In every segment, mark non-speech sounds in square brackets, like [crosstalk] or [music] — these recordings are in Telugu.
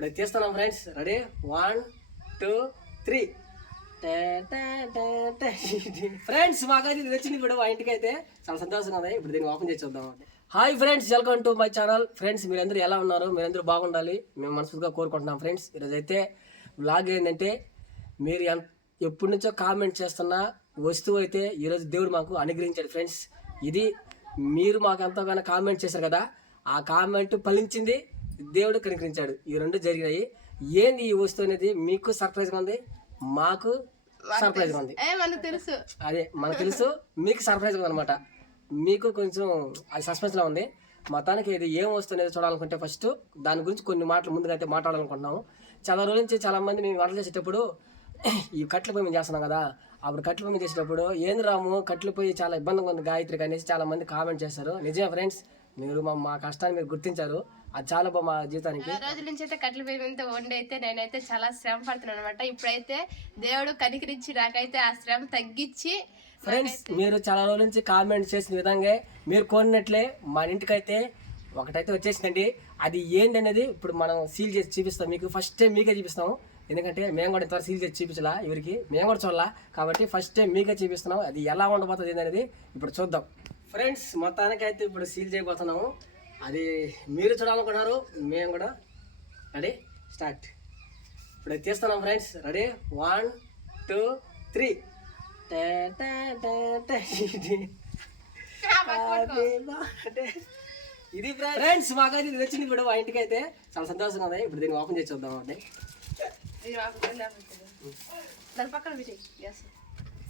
ఇప్పుడు తీస్తున్నాం friends ready one two three friends మాకైతే ఇది వచ్చింది ఇప్పుడు మా ఇంటికి అయితే చాలా సంతోషంగా ఉంది. ఇప్పుడు దీన్ని ఓపెన్ చేసి చూద్దాం. Hi friends welcome to my channel friends మీరందరూ ఎలా ఉన్నారు? మీరందరూ బాగుండాలి? మేము మనస్ఫూర్తిగా కోరుకుంటున్నాం ఫ్రెండ్స్ ఈరోజు అయితే బ్లాగ్ ఏంటంటే మీరు ఎన్ ఎప్పటి నుంచో కామెంట్ చేస్తున్న వస్తువు అయితే ఈరోజు దేవుడు మాకు అనుగ్రహించాడు ఫ్రెండ్స్ ఇది మీరు మాకు ఎంతగానో కామెంట్ చేశారు కదా ఆ కామెంట్ ఫలించింది దేవుడు కనుకరించాడు. ఈ రెండు జరిగినాయి. ఏంది ఈ వస్తువు అనేది? మీకు సర్ప్రైజ్గా ఉంది. మాకు సర్ప్రైజ్గా ఉంది. మనకు తెలుసు. అదే మనకు తెలుసు. మీకు సర్ప్రైజ్ అనమాట మీకు కొంచెం అది సస్పెన్స్లో ఉంది. మొత్తానికి ఇది ఏం వస్తున్నది చూడాలనుకుంటే ఫస్ట్ దాని గురించి కొన్ని మాటలు ముందుగా అయితే మాట్లాడాలనుకుంటున్నాము. చాలా రోజుల నుంచి చాలా మంది మేము వంటలు చేసేటప్పుడు [clears throat] ఈ కట్ల పొయ్యి మేము చేస్తున్నాం కదా. అప్పుడు కట్ల పొయ్యి చేసేటప్పుడు ఏంది రాము కట్ల పొయ్యి చాలా ఇబ్బందిగా ఉంది గాయత్రికి అనేసి చాలా మంది కామెంట్ చేశారు నిజమే ఫ్రెండ్స్ మీరు మా మా కష్టాన్ని మీరు గుర్తించారు. అది చాలా బాగా మా జీవితానికి. రోజుల నుంచి అయితే కట్టెల పొయ్యి మీద వండి అయితే నేనైతే చాలా శ్రమ పడుతున్నాను అనమాట ఇప్పుడైతే దేవుడు కనికరించి నాకైతే ఆ శ్రమ తగ్గించి ఫ్రెండ్స్ మీరు చాలా రోజుల నుంచి కామెంట్ చేసిన విధంగా మీరు కోరినట్లే మన ఇంటికైతే ఒకటైతే వచ్చేసిందండి. అది ఏంటి అనేది ఇప్పుడు మనం సీల్ చేసి చూపిస్తాం. మీకు ఫస్ట్ టైం మీకే చూపిస్తాం ఎందుకంటే మేము కూడా ఇంతవరకు సీల్ చేసి చూపించలా ఎవరికి మేము కూడా చూడాలా. కాబట్టి ఫస్ట్ టైం మీకే చూపిస్తున్నాం. అది ఎలా ఉండబోతుంది ఏంటనేది ఇప్పుడు చూద్దాం. ఫ్రెండ్స్ మొత్తానికైతే ఇప్పుడు సీల్ చేయబోతున్నాము. అది మీరు చూడాలనుకున్నారు మేము కూడా. రెడీ స్టార్ట్ ఇప్పుడు తీస్తున్నాం friends ready one two three ఇది. ఫ్రెండ్స్ మాకైతే ఇది వచ్చింది ఇప్పుడు మా ఇంటికి అయితే చాలా సంతోషంగా ఉంది. ఇప్పుడు దీన్ని ఓపెన్ చేసి చూద్దాం అండి.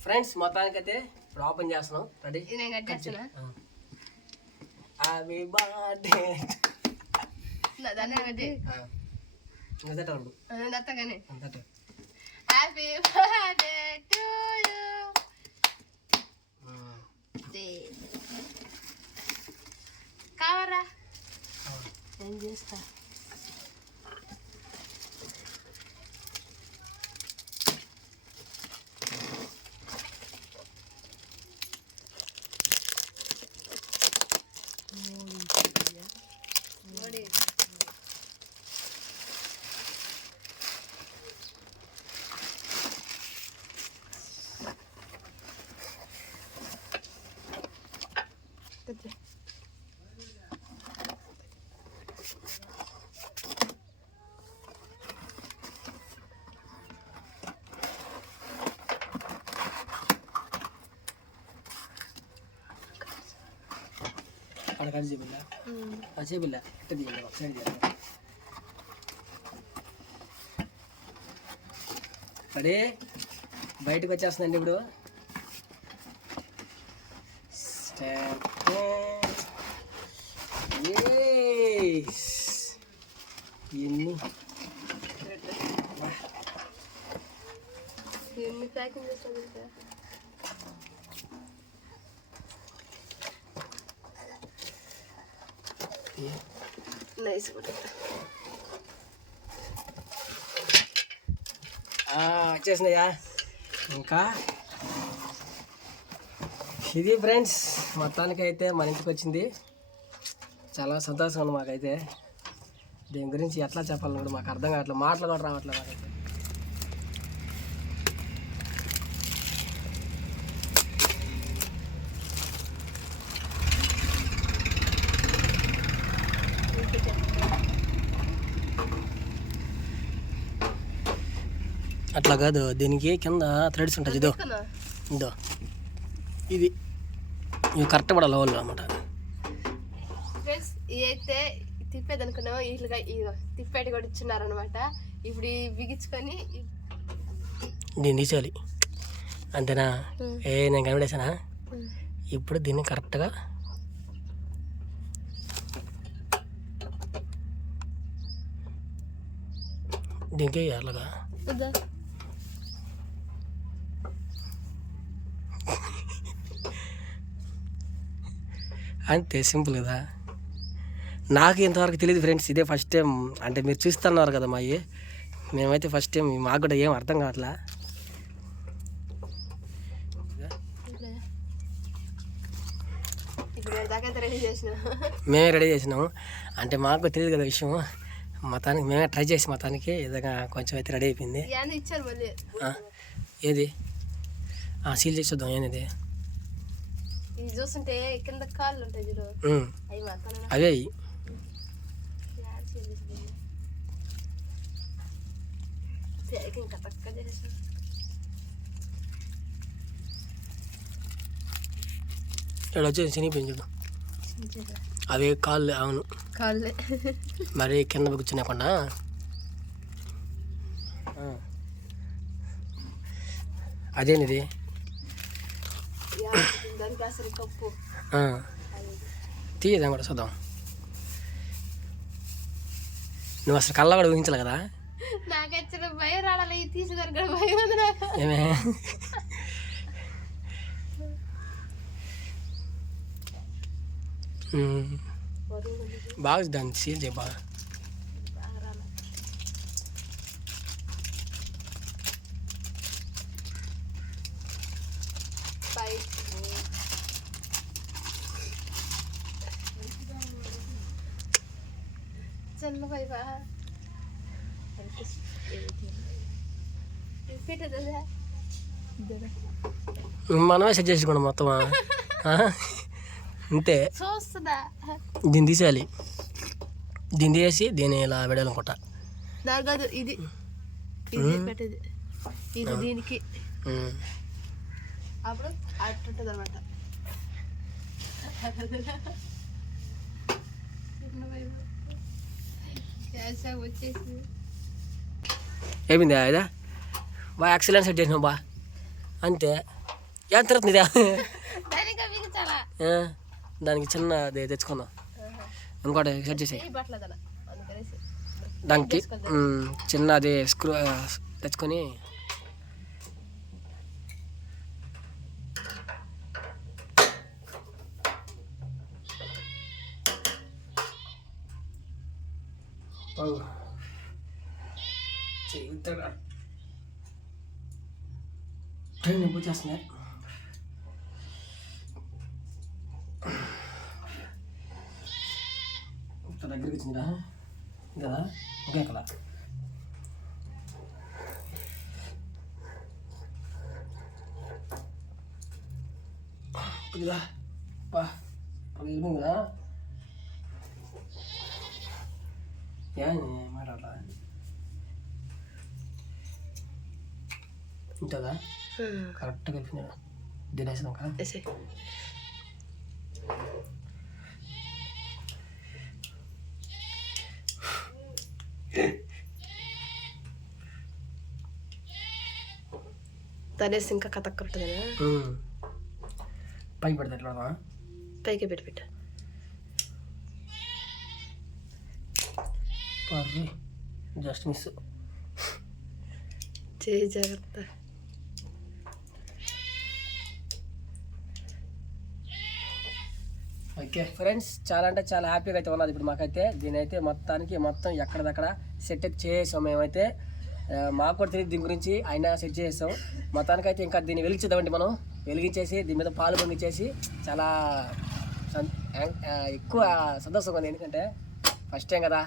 ఫ్రెండ్స్ మొత్తానికైతే ఇప్పుడు ఓపెన్ చేస్తున్నాం. రెడీ ఇది నేను కట్ చేస్తున్నా హ్యాపీ బర్త్డే నా- దాన్ని కట్టి దత్తగానే హ్యాపీ బర్త్డే టు యూ కావరా ఏం చేస్తా చేపిల్ల చేపిల్ల ఒక సైడ్ రెడీ బయటకు వచ్చేస్తుందండి ఇప్పుడు. Step. Yes. Ini. Ini packing iya. Nice. Ah, just na ya. Engkau. ఇది ఫ్రెండ్స్ మొత్తానికి అయితే మన ఇంటికి వచ్చింది. చాలా సంతోషం ఉంది మాకైతే. దీని గురించి ఎట్లా చెప్పాలని కూడా మాకు అర్థం కావట్లేదు. మాటలు కూడా రావట్లేదు మాకైతే. అట్లా కాదు దీనికి కింద థ్రెడ్స్ ఉంటుంది ఇదో. ఇదో. ఇది ఇవి కరెక్ట్ పడాలి వాళ్ళు అనమాట ఫ్రెండ్స్ ఇదైతే తిప్పేది అనుకున్నాము ఇట్లుగా తిప్పేటి కూడా ఇచ్చున్నారనమాట. ఇప్పుడు ఇవి బిగించుకొని దీన్ని తీసేయాలి. అంతేనా. ఏ నేను కనిపెట్టేసానా ఉం. ఇప్పుడు దీన్ని కరెక్ట్గా దీనికి అలాగా? అంతే సింపుల్ కదా. నాకు ఇంతవరకు తెలియదు ఫ్రెండ్స్ ఇదే ఫస్ట్ టైం అంటే మీరు చూస్తున్నారు కదా మా మేమైతే ఫస్ట్ టైం మాకు కూడా ఏం అర్థం కావట్లా. మేమే రెడీ చేసినాము. అంటే మాకు తెలియదు కదా విషయం మొత్తానికి మేమే ట్రై చేసి మొత్తానికి ఏదైనా కొంచెం అయితే రెడీ అయిపోయింది. ఏది? సీల్ చేసి చూద్దాం ఏంది ఇది చూస్తుంటే కింద కాళ్ళు ఉంటాయి చూడు. అవి ఇంకా తక్కువ చేసి ఇక్కడ వచ్చేసి చినిగిపోయింది చూడు అవే కాళ్ళు అవును. కాళ్ళే. మరి కింద కూర్చునేకుండా ఆ. అదేనిది యా, దానికి అసలు కప్పు తీయదాం కూడా చూద్దాం. నువ్వు అసలు కళ్ళ కూడా ఊహించలే కదా? నాకు వచ్చిన భయం రాడాలి తీసుకొని భయం ఉంది నాకు. ఏమే. బాగా దాన్ని సీల్ చేయ బాగా. పైపా పెట్టదా మనమే సెట్ చేసుకోండి మొత్తం అంతే. దీన్ని తీసేయాలి. దీన్ని తీసేసి దీన్ని ఇలా పెడాలనుకుంటా నాకు కాదు ఇది. ఇది దీనికి. అప్పుడు అట్టుంటుంది అనమాట వచ్చేసి అయిపోయింది ఇదా బాగా ఎక్సలెంట్ సెట్ చేసినావు బా. అంతే ఏం తిరుగుతుంది ఇదా దానికి చిన్న తెచ్చుకుందాం ఇంకోటి సెట్ అందుకనేసి. దానికి చిన్న అది స్క్రూ ఆ, తెచ్చుకొని ట్రైన్ ఎప్పుడు చేస్తున్నాయి ఇంత దగ్గరికి వచ్చిందిరా కదా ఓకే కదా ఇదా బా అది వెళ్ళింది కదా ఏం మాట్లాడలా ఉంటుందా కరెక్ట్గా వెళ్ళిపోయినా తినేసినాం కదా వేసేయ్. తనేసి ఇంకా కథక్క ఉంటుందా ఉమ్. పైకి పెడతా ఎట్లా పెడతావా? పైకి పెట్టి పెట్ట పర్రి. Just miss. చేయి జాగ్రత్త ఓకే ఫ్రెండ్స్ చాలా అంటే చాలా హ్యాపీగా అయితే ఉన్నది ఇప్పుడు మాకైతే దీని అయితే మొత్తానికి మొత్తం ఎక్కడిదక్కడ సెట్ చేసాం మేమైతే. మాకు కూడా తెలియదు దీని గురించి అయినా సెట్ చేసాం మొత్తానికి అయితే ఇంకా దీన్ని వెలిగించేద్దామండి మనం. వెలిగించేసి దీని మీద పాలు పొంగిచ్చేసి చాలా ఎక్కువ సంతోషంగా ఉంది. ఎందుకంటే ఫస్ట్ టైం కదా.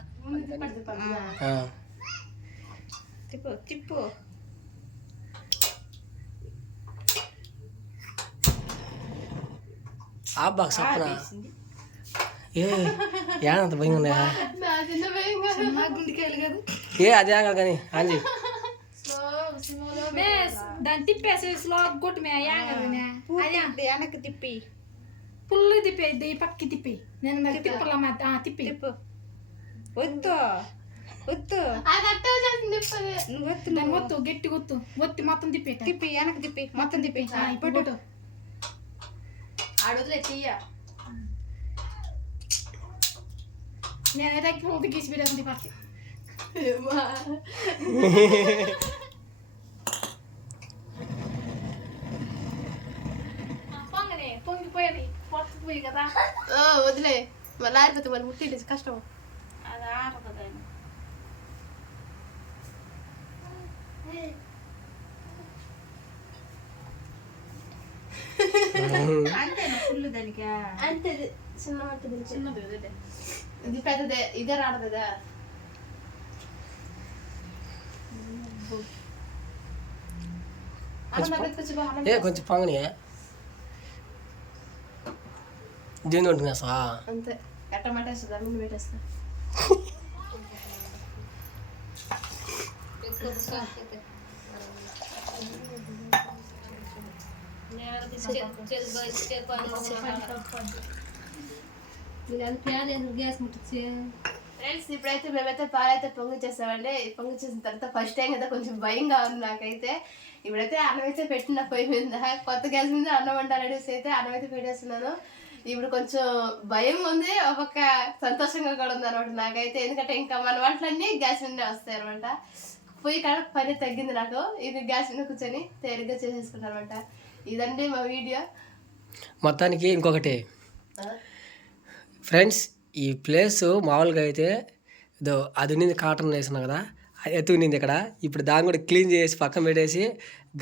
తిప్పు తిప్పు. ఆ బాక్స్ అప్పున ఏ ఏడంత భయం ఉందా. ఏ అదే కాదు కానీ అంజీ దాన్ని తిప్పేసి స్లో కొట్టు మే అదే వెనక్కి తిప్పి. పుల్లు తిప్పే ఈ పక్కకి తిప్పి. నేను మరి తిప్పలా మా ఆ, తిప్పి. వద్దు. వద్దు. నువ్వు వద్దు దాన్ని ఒత్తు గట్టి ఒత్తు ఒత్తి మొత్తం తిప్పేట తిప్పి వెనక్కి తిప్పి మొత్తం తిప్పి. ఇప్పుడు ఆడొదిలే చెయ్య నేనైతే పుల్లు గీసి పెట్టేసింది పక్కకి పొంగిపోయేది. పొట్టుకుపోయి కదా. వదిలే. మళ్ళీ ఆరిపోతే మళ్ళీ ముట్టి కష్టం అది ఆరదు అంతేనా ఫుల్ దానికి అంతే ఇది చిన్న మట్టి చిన్నది వదిలే. ఇది పెద్దదే ఇదే రాడదా పప్పు అన్నం దగ్గరికి వచ్చి బా, అన్నం ఏ కొంచెం పొంగని దీని ఉంటున్నా సా అంతే ఎట్టమాట వేస్తుంది అన్నీ పెట్టేస్తా ఫ్రెండ్స్ ఇప్పుడైతే మేమైతే పాలైతే పొంగి చేసామండి. పొంగి చేసిన తర్వాత ఫస్ట్ టైం కదా కొంచెం భయంగా ఉంది నాకైతే. ఇప్పుడైతే అన్నం అయితే పెట్టిన పొయ్యి మీద. కొత్త గ్యాస్ మీద అన్నం వండాలనేసి అయితే అన్నం అయితే పెట్టేస్తున్నాను. ఇప్పుడు కొంచెం భయం ఉంది ఒక్కొక్క సంతోషంగా కూడా ఉంది అనమాట నాకైతే. ఎందుకంటే ఇంకా మన వంటలన్నీ గ్యాస్ మీదనే వస్తాయి అనమాట పొయ్యి కాడ పని తగ్గింది నాకు. ఇది గ్యాస్ మీద కూర్చొని తేలిగ్గా చేసేసుకున్నాను అనమాట ఇదండి మా వీడియో. మొత్తానికి ఇంకొకటి. ఫ్రెండ్స్ ఈ ప్లేస్ మామూలుగా అయితే ఇదో అది ఉన్నింది కాటన్ వేసిన కదా అది ఎత్తు ఉన్నింది ఇక్కడ. ఇప్పుడు దాన్ని కూడా క్లీన్ చేసి పక్కన పెట్టేసి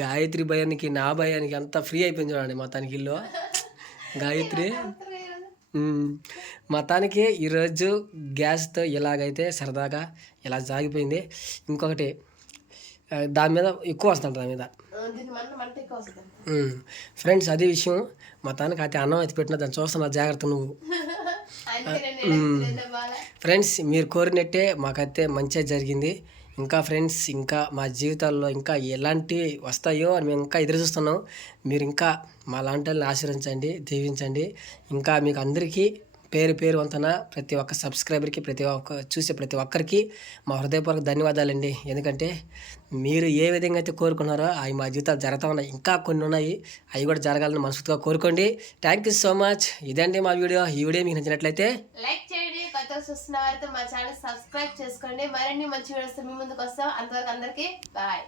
గాయత్రి భయానికి నా భయానికి అంతా ఫ్రీ అయిపోయింది చూడండి మొత్తానికి ఇల్లు. గాయత్రి. మొత్తానికి ఈరోజు గ్యాస్తో ఇలాగైతే సరదాగా ఇలా సాగిపోయింది. ఇంకొకటి దాని మీద ఎక్కువ వస్తుంది దాని మీద. ఫ్రెండ్స్ అదే విషయం. మొత్తానికి అయితే అన్నం అయితే పెట్టిన దాన్ని చూస్తున్నా జాగ్రత్త నువ్వు. [laughs] ఫ్రెండ్స్ మీరు కోరినట్టే మాకైతే మంచిగా జరిగింది. ఇంకా ఫ్రెండ్స్ ఇంకా మా జీవితాల్లో ఇంకా ఎలాంటి వస్తాయో అని మేము ఇంకా ఎదురు చూస్తున్నాం. మీరు ఇంకా మా లాంటి వాళ్ళని ఆశీర్వదించండి దీవించండి. ఇంకా మీకు అందరికీ పేరు పేరు వంతన ప్రతి ఒక్క సబ్స్క్రైబర్కి ప్రతి ఒక్క చూసే ప్రతి ఒక్కరికి మా హృదయపూర్వక ధన్యవాదాలండి. ఎందుకంటే మీరు ఏ విధంగా అయితే కోరుకున్నారో అవి మా జీవితాలు జరుగుతూ ఉన్నాయి. ఇంకా కొన్ని ఉన్నాయి. అవి కూడా జరగాలని మనస్ఫూర్తిగా కోరుకోండి. Thank you so much. ఇదండి మా వీడియో. ఈ వీడియో మీకు నచ్చినట్లయితే లైక్ చేయండి కొత్త చూస్తున్న వారితో మా ఛానల్ సబ్స్క్రైబ్ చేసుకోండి. మరిన్ని మంచి వీడియోస్ మీ ముందుకు వస్తాం. అంతవరకు అందరికీ బాయ్.